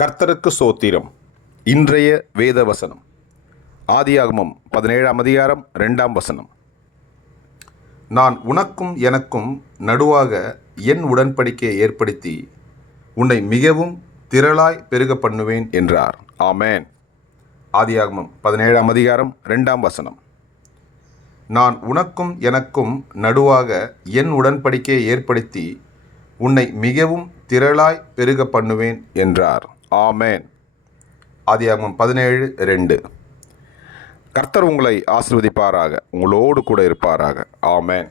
கர்த்தருக்கு சோத்திரம். இன்றைய வேத வசனம் ஆதியாகமம் 17ஆம் அதிகாரம் 2ஆம் வசனம். நான் உனக்கும் எனக்கும் நடுவாக என் உடன்படிக்கையை ஏற்படுத்தி உன்னை மிகவும் திரளாய் பெருக பண்ணுவேன் என்றார். ஆமேன். ஆதியாகமம் 17ஆம் அதிகாரம் 2ஆம் வசனம். நான் உனக்கும் எனக்கும் நடுவாக என் உடன்படிக்கையை ஏற்படுத்தி உன்னை மிகவும் திரளாய் பெருக பண்ணுவேன் என்றார். ஆமேன். ஆதியாகமம் 17:2. கர்த்தர் உங்களை ஆசீர்வதிப்பாராக, உங்களோடு கூட இருப்பாராக. ஆமேன்.